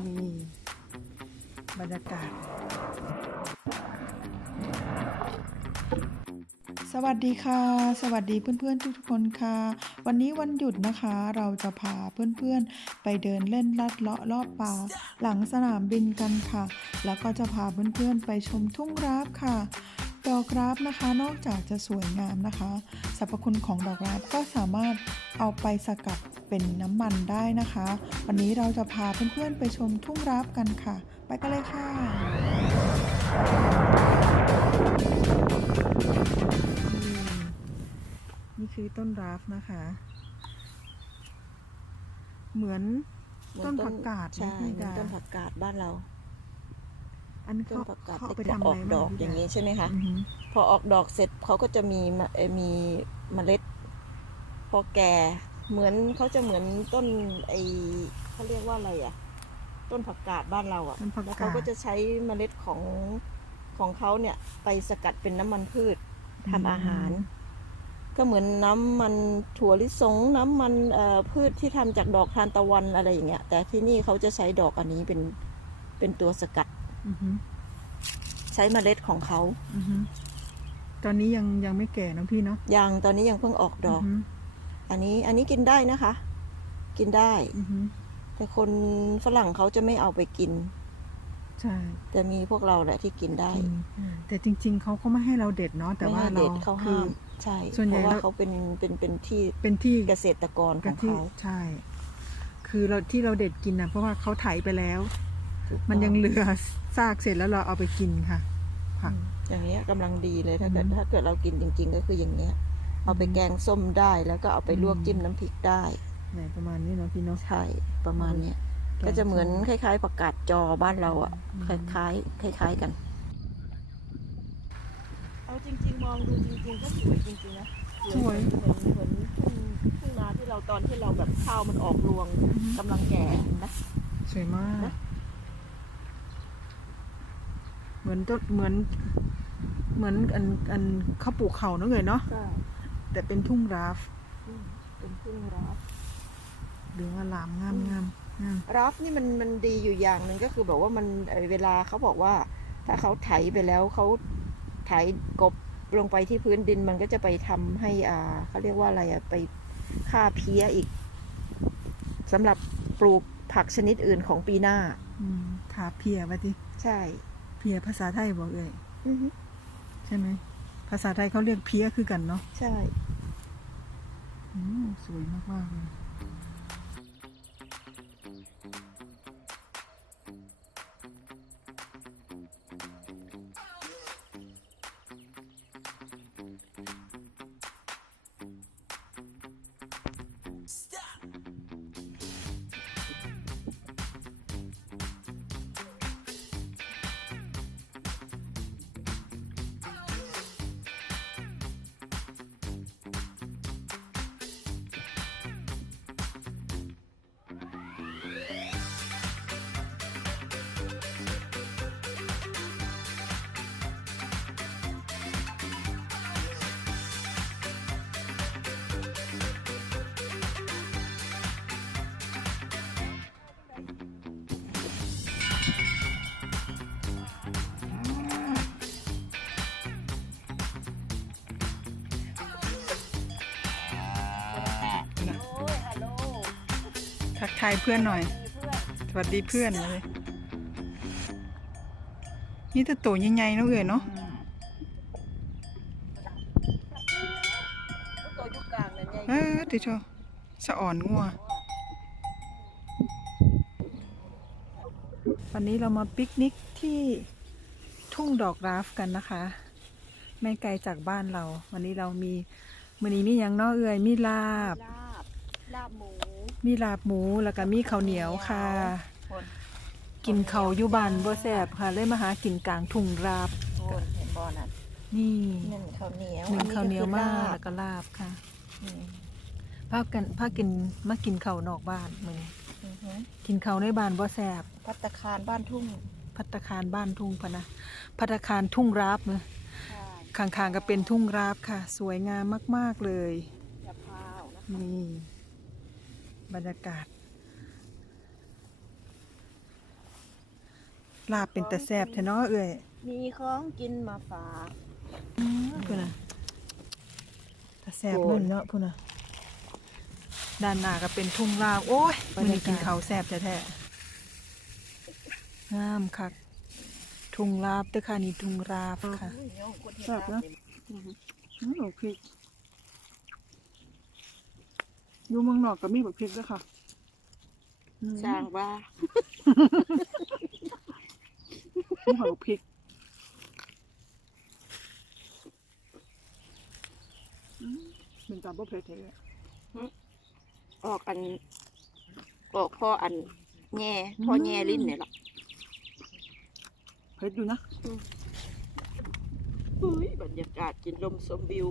นี่บรรยากาศ สวัสดีค่ะ สวัสดีเพื่อนๆ ทุกๆคนค่ะ วันนี้วันหยุดนะคะ เราจะพาเพื่อนๆ ไปเดินเล่นลัดเลาะรอบป่า หลังสนามบินกันค่ะ แล้วก็จะพาเพื่อนๆ ไปชมทุ่งราบค่ะ ดอกราบนะคะนอกจากจะสวยงามนะคะสรรพคุณของดอกราบก็สามารถเอาไปสกัดเป็นน้ำมันได้นะคะ วันนี้เราจะพาเพื่อนๆไปชมทุ่งราบกันค่ะ ไปกันเลยค่ะนี่คือต้นราฟนะคะ เหมือนเหมือต้นผักกาดใช่นะพี่เหมือนดาต้นผักกาดบ้านเรา อันนี้ต้เขานผักกาดเขาเอาที่ไปจะทำออะอกไรดอกบ้างอย่างนี้ใช่ไหมคะ อือหือพอออกดอกเสร็จเขาก็จะมีมะเอ่อมีเมล็ด พอแก่เหมือนเขาจะเหมือนต้นไอเขาเรียกว่าอะไรอะต้นผักกาดบ้านเราอะต้นผักแล้วกาเขาดก็จะใช้เมล็ดของของเขาเนี่ยไปสกัดเป็นน้ำมันพืชทำอาหาร ก็เหมือนน้ำมันถั่วลิสงน้ำมันเอ่อพืชที่ทำจากดอกทานตะวันอะไรอย่างเงี้ยแต่ที่นี่เขาจะใช้ดอกอันนี้เป็นเป็นตัวสกัดอือหือ ใช้เมล็ดของเขาอือหือตอนนี้ยังยังไม่แก่นะพี่เนาะยังตอนนี้ยังเพิ่งออกดอกหืออันนี้อันนี้กินได้นะคะ กินได้อือหือแต่คนฝรั่งเขาจะไม่เอาไปกินใช่แต่มีพวกเราแหละที่กินได้กินแต่จริง ๆเขาก็ไม่ให้เราเด็ดเนาะแต่ไม่ว่าให้เราเด็ดเขาคืห้าอมใช่ส่วนใหญ่เพราะว่าแล้วเขาเป็นเป็นเป็นที่เป็นที่เกษตรกรขกัอบงที่เขาใช่ คือเราที่เราเด็ดกินนะเพราะว่าเขาไถไปแล้ว ถูกมันยังต้อเหลือซากเสร็จแล้วเราเอาไปกินค่ะ ผัก อย่างเงี้ยกำลังดีเลยถ้าเกิดอืมถ้าเกิดเรากินจริง ๆ ก็คืออย่างเงี้ย เอาไปอืมแกงส้มได้แล้วก็เอาไปลวกอืม จิ้มน้ำพริกได้ ไหนประมาณนี้เนาะพี่เนาะ ใช่ประมาณเนี้ยก็จะเหมือนคล้าย ๆ ผักกาดจอบ้านเราอะอืมคล้ายๆคล้าย ๆกัน เอาจริงๆ มองดูจริงๆ ก็สวยจริงๆนะสวย เหมือนเหมือนทุ่งทุ่งนาที่เราตอนที่เราแบบข้าวมันออกรวงกำลังแก่นะ สวยมาก นะ เหมือนต้นเหมือนเหมือนอันอันเขาปลูกเขาเนาะเลยเนาะใช่แต่เป็นทุ่งราฟเป็นทุ่งราฟเหลืองอลามงามงามงามราฟนี่มันมันดีอยู่อย่างหนึ่งก็คือแบบว่ามันเอ่อเวลาเขาบอกว่า ถ้าเขาไถไปแล้วเขาไถกบลงไปที่พื้นดินมันก็จะไปทำให้อ่าเขาเรียกว่าอะไรอะไปฆ่าเพี้ยอีกสำหรับปลูกผักชนิดอื่นของปีหน้า อืมถาเพียว่าที่ใช่เพียภาษาไทยบอกเอ่ยอือฮึใช่ไหม ภาษาไทยเขาเรียกเพียคือกันเนาะใช่ อืมสวยมากมากๆเลย ทักทายเพื่อนหน่อยเพื่อนสวัสดีเพื่อนเลยนี่แต่ตัวใหญ่ๆเนาะเอ่ยเนาะตัวยุกกลางนั่นไงเออติโชสะอ่อนงัว วันนี้เรามาปิกนิกที่ทุ่งดอกราฟกันนะคะ ไม่ไกลจากบ้านเรา วันนี้เรามี มื้อนี้มีหยังเนาะเอ่ยมีลาบ ลาบ ลาบหมู มีลาบหมูแล้วก็มีข้าวเหนียวค่ะคนกินข้าวอยู่บ้านบ่แซ่บค่ะ เลยมาหากินกลางทุ่งราบคนเห็นบอลน่ะนี่หนึ่งข้าวเหนียวหนึ่งข้าวเหนียวมากอัแล้วก็ลาบค่ะอืมพากันพากินมากินข้าวนอกบ้านมื้อนี้อือฮึกินข้าวในบ้านบ่แซ่บพัตตาคารบ้านทุ่งพัตตาคารบ้านทุ่งพะนะพัตตาคารทุ่งราบเนอะใช่ข้างๆก็เป็นทุ่งราบค่ะ สวยงามมากๆเลยยะพร้าวนะนี่ บรรยากาศ ลาบเป็นแต่แซ่บแท้เนาะเอ้ยมีของกินมาฝากพุ่นน่ะแต่แซ่บโอ้นั่ยนเนาะพุ่นน่ะด้านหน้าก็เป็นทุ่งลาวโอ้ยบรมื้อรนี้ยากาศกินข้าวแซ่บแท้ๆงามคักทุ่งลาบเด้อค่ะนี่ทุ่งลาบค่ะแซ่บนะอืมบักพริก อยู่เมืองนอกก็มีบักพริกด้วยค่ะอืมสร้างว่านี่หอยบักพริกอืมเป็นตาบ่เผ็ดแท้ออกอัน ออกพ่ออันแง่พ่อแง่ลิ้นเนี่ยหรอเผ็ดอยู่นะ เฮ้ยบรรยากาศกินลมชมวิว